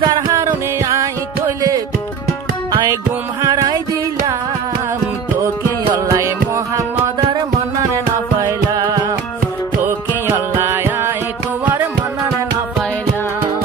যার হারণে I তৈলে I গুম হারাই দিলাম তোকে আল্লাহ মোহাম্মদার মনারে না পাইলাম তোকে আল্লাহ আই তোমার মনারে না পাইলাম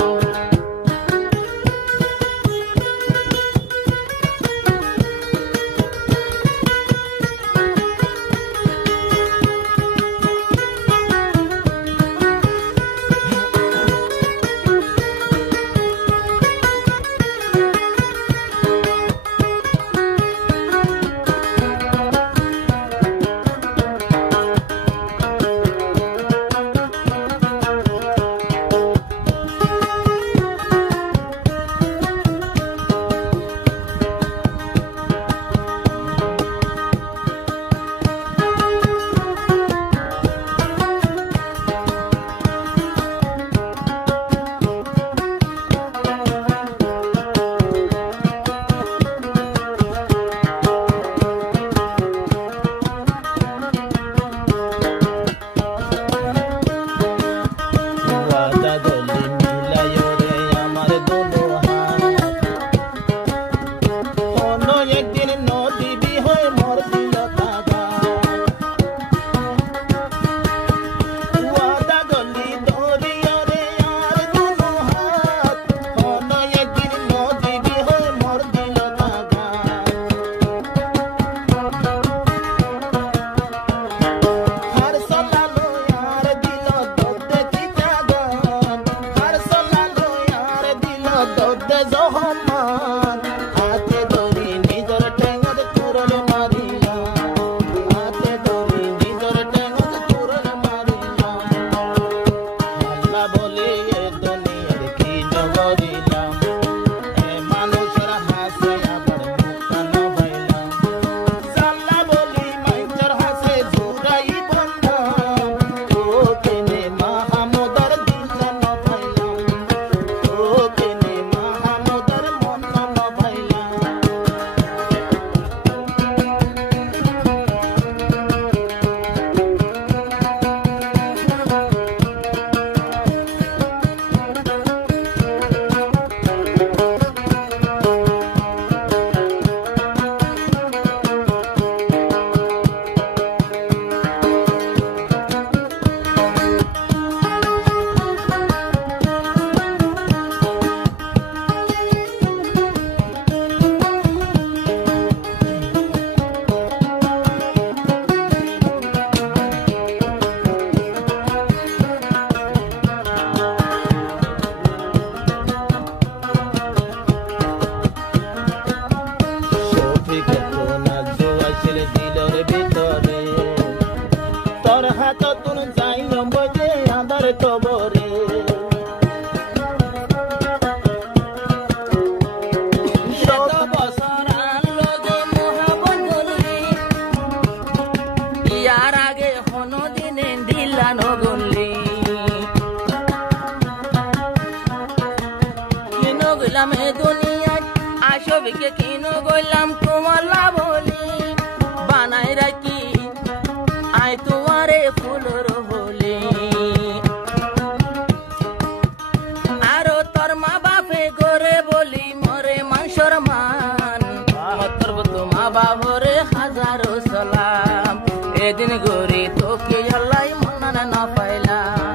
ছবিকে কিনো গইলাম তোমার লাভলি বানাই রাখি আই তোমারে ফুলর হলি আরো তোর মা বাপে করে বলি মরে মাংসর মান তোর তো মা বাবরে হাজারো সালাম এদিন গরি তোকে আল্লাহ মনানা না পাইলাম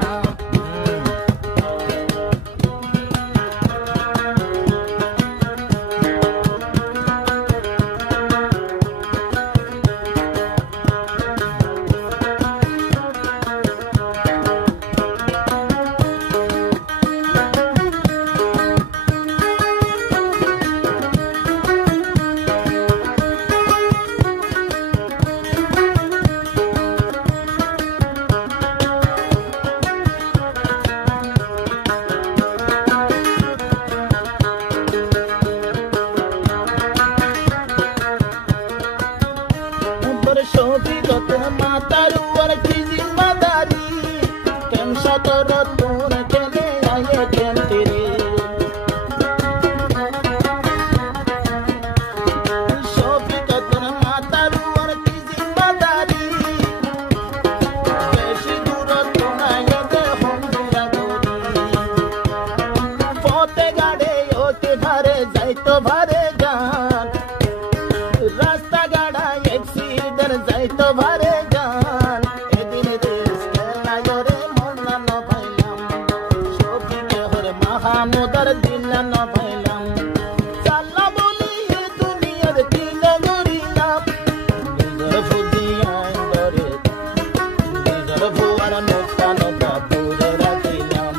মদার দিন না পাইলাম সাল্লা বলি দুনিয়ার দিলে গরিলাম নিজর ফুদিয়া ধরে নিজর ফুয়ার মুস্তান বাবুরে রাখিলাম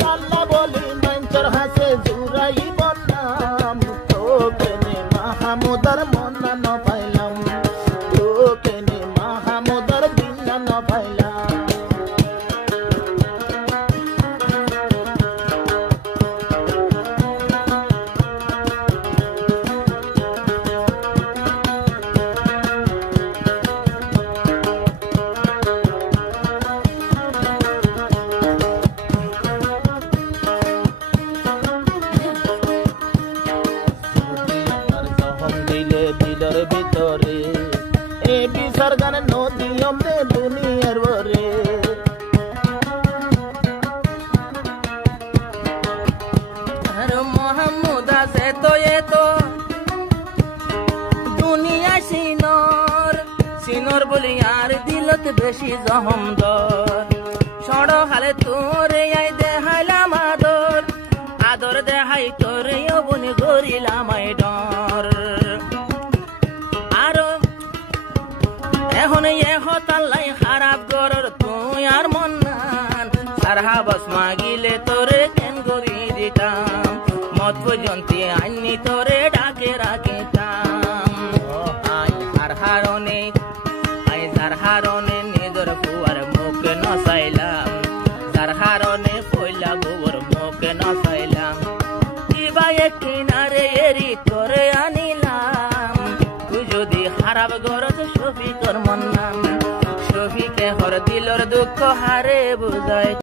সাল্লা বলি মঞ্চর হাসে জুরাই বললাম তোকে নে মাহমুদার মন না পাইলাম তোকে নে মাহমুদার দিন না পাইলাম বিলর ভিতরে এ বিসর গান নদী অমনে দুনিয়ার বরে আর মোহাম্মদ আছে তো এ তো দুনিয়া সিনর সিনর বলি আর দিলত বেশি জহম দর সড় হালে তোরে আই দেহাইলাম আদর আদর দেহাই তোরে বনি গরিলাম আই ডর এখন তাল্লাই খারাপ গরর তুই আর মন নান সারহা বস মাগিলে তোরে কেন করি দিতাম মত পর্যন্ত আইনি তোরে ডাকে রাখিতাম আই যার হারনে নিজর ফুয়ার মুখে নসাইলাম যার হারনে পয়লা গোবর মুখে নসাইলাম কিবা কিনারে এরি তোরে আনিলাম তুই যদি খারাপ গরজ শফিকর মন নাম শফিকে হর দিলর দুঃখ হারে বুঝায়